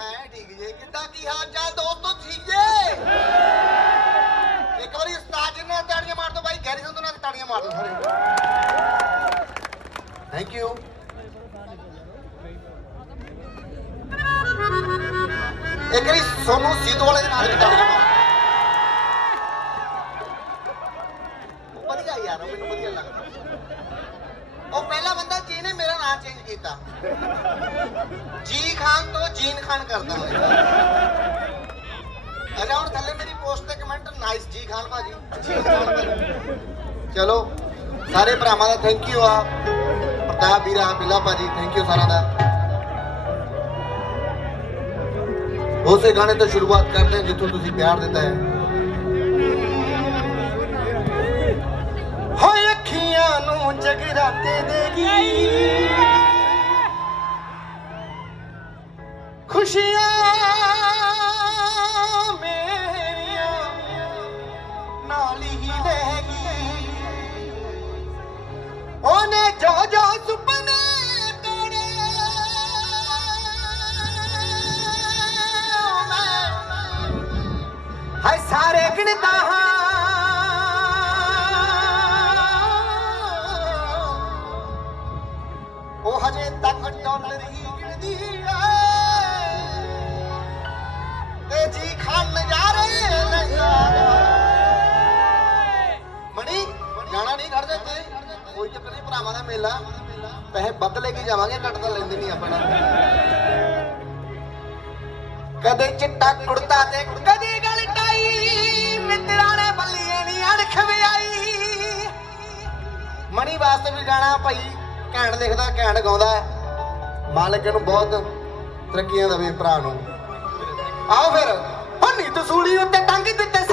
ਮੈਂ ਠੀਕ ਜੇ ਕਿੱਦਾਂ ਕੀ ਹਾਲ ਚਾਲ ਦੋਸਤੋ ਠੀਕ ਜੇ? ਇੱਕ ਵਾਰੀ ਉਸਤਾਦ ਜੀ ਨੇ ਤਾੜੀਆਂ ਮਾਰ ਦੋ ਬਾਈ ਗੈਰੀ ਸੰਧੂ ਨਾਲ ਤਾੜੀਆਂ ਮਾਰ ਦੋ ਸਾਰੇ। ਥੈਂਕ ਯੂ ਇੱਕ ਵਾਰੀ ਸੋਨੂ ਸੀਤੋ ਵਾਲੇ ਦੇ ਨਾਲ ਤਾੜੀਆਂ ਮਾਰ। ਵਧੀਆ ਯਾਰ ਮੈਨੂੰ ਵਧੀਆ ਲੱਗਦਾ। ਉਹ ਪਹਿਲਾ ਬੰਦਾ ਜਿਹਨੇ ਮੇਰਾ ਨਾਮ ਚੇਂਜ ਕੀਤਾ। ਜੀ ਖਾਨ ਤੋਂ ਜੀਨ ਖਾਨ ਕਰਦਾ ਹੋਇਆ। ਅਰੇ ਹੁਣ ਥੱਲੇ ਮੇਰੀ ਪੋਸਟ ਤੇ ਕਮੈਂਟ ਨਾਈਸ ਜੀ ਖਾਨ ਭਾਜੀ। ਜੀਨ ਖਾਨ ਭਾਜੀ। ਚਲੋ, ਸਾਰੇ ਭਰਾਵਾਂ ਦਾ ਥੈਂਕ ਯੂ ਆ। ਪ੍ਰਤਾਪ ਵੀਰਾ, ਬਿੱਲਾ ਭਾਜੀ ਥੈਂਕ ਯੂ ਸਾਰਿਆਂ ਦਾ। ਉਸੇ ਗਾਣੇ ਤੋਂ ਸ਼ੁਰੂਆਤ ਕਰਦੇ ਹਾਂ, ਜਿੱਥੋਂ ਤੁਸੀਂ ਪਿਆਰ ਦਿੱਤਾ ਹੈ। ਜਗਰਾਤੇ ਦੇਗੀ ਖੁਸ਼ੀਆਂ ਮੇਰੀਆਂ ਨਾਲ ਹੀ ਉਹਨੇ ਜੋ ਜੋ ਸੁਪਨੇ ਤੋੜੇ ਮੈਂ ਹਾਏ ਸਾਰੇ ਗਿਣਦਾ ਹਾਂ। ਉਹ ਹਜੇ ਤੱਕ ਡਾਲਰ ਹੀ ਗਿਣਦੀ ਐ ਤੇ ਜੀ ਖਾਨ ਨਜ਼ਾਰੇ ਲੈਂਦਾ ਮਣੀ ਜਾਣਾ ਨਹੀਂ ਖੜ ਜਾਂਦੇ ਕੋਈ ਚੱਕਰ ਨਹੀਂ, ਭਰਾਵਾਂ ਦਾ ਮੇਲਾ। ਪੈਸੇ ਵੱਧ ਲੈ ਕੇ ਜਾਵਾਂਗੇ ਘੱਟ ਤਾਂ ਲੈਂਦੇ ਨਹੀਂ ਆਪਣਾ ਕਦੇ ਚਿੱਟਾ ਕੁੜਤਾ ਤੇ ਕਦੇ ਗਲ ਟਾਈ। ਮਿੱਤਰਾਂ ਨੇ ਬੱਲੀਏ ਨਹੀਂ ਅਣਖ ਵਿਆਈ ਮਣੀ ਵਾਸਤੇ ਵੀ ਗਾਣਾ ਭਾਈ। ਘੈਂਟ ਲਿਖਦਾ ਘੈਂਟ ਗਾਉਂਦਾ ਮਾਲਕ ਨੂੰ ਬਹੁਤ ਤਰੱਕੀਆਂ ਦੇਵੇ ਭਰਾ ਨੂੰ। ਆਓ ਫਿਰ। ਹੰਨੀ ਤਸੂਲੀ ਉੱਤੇ ਟੰਗ ਦਿੱਤੇ ਸਾਰੇ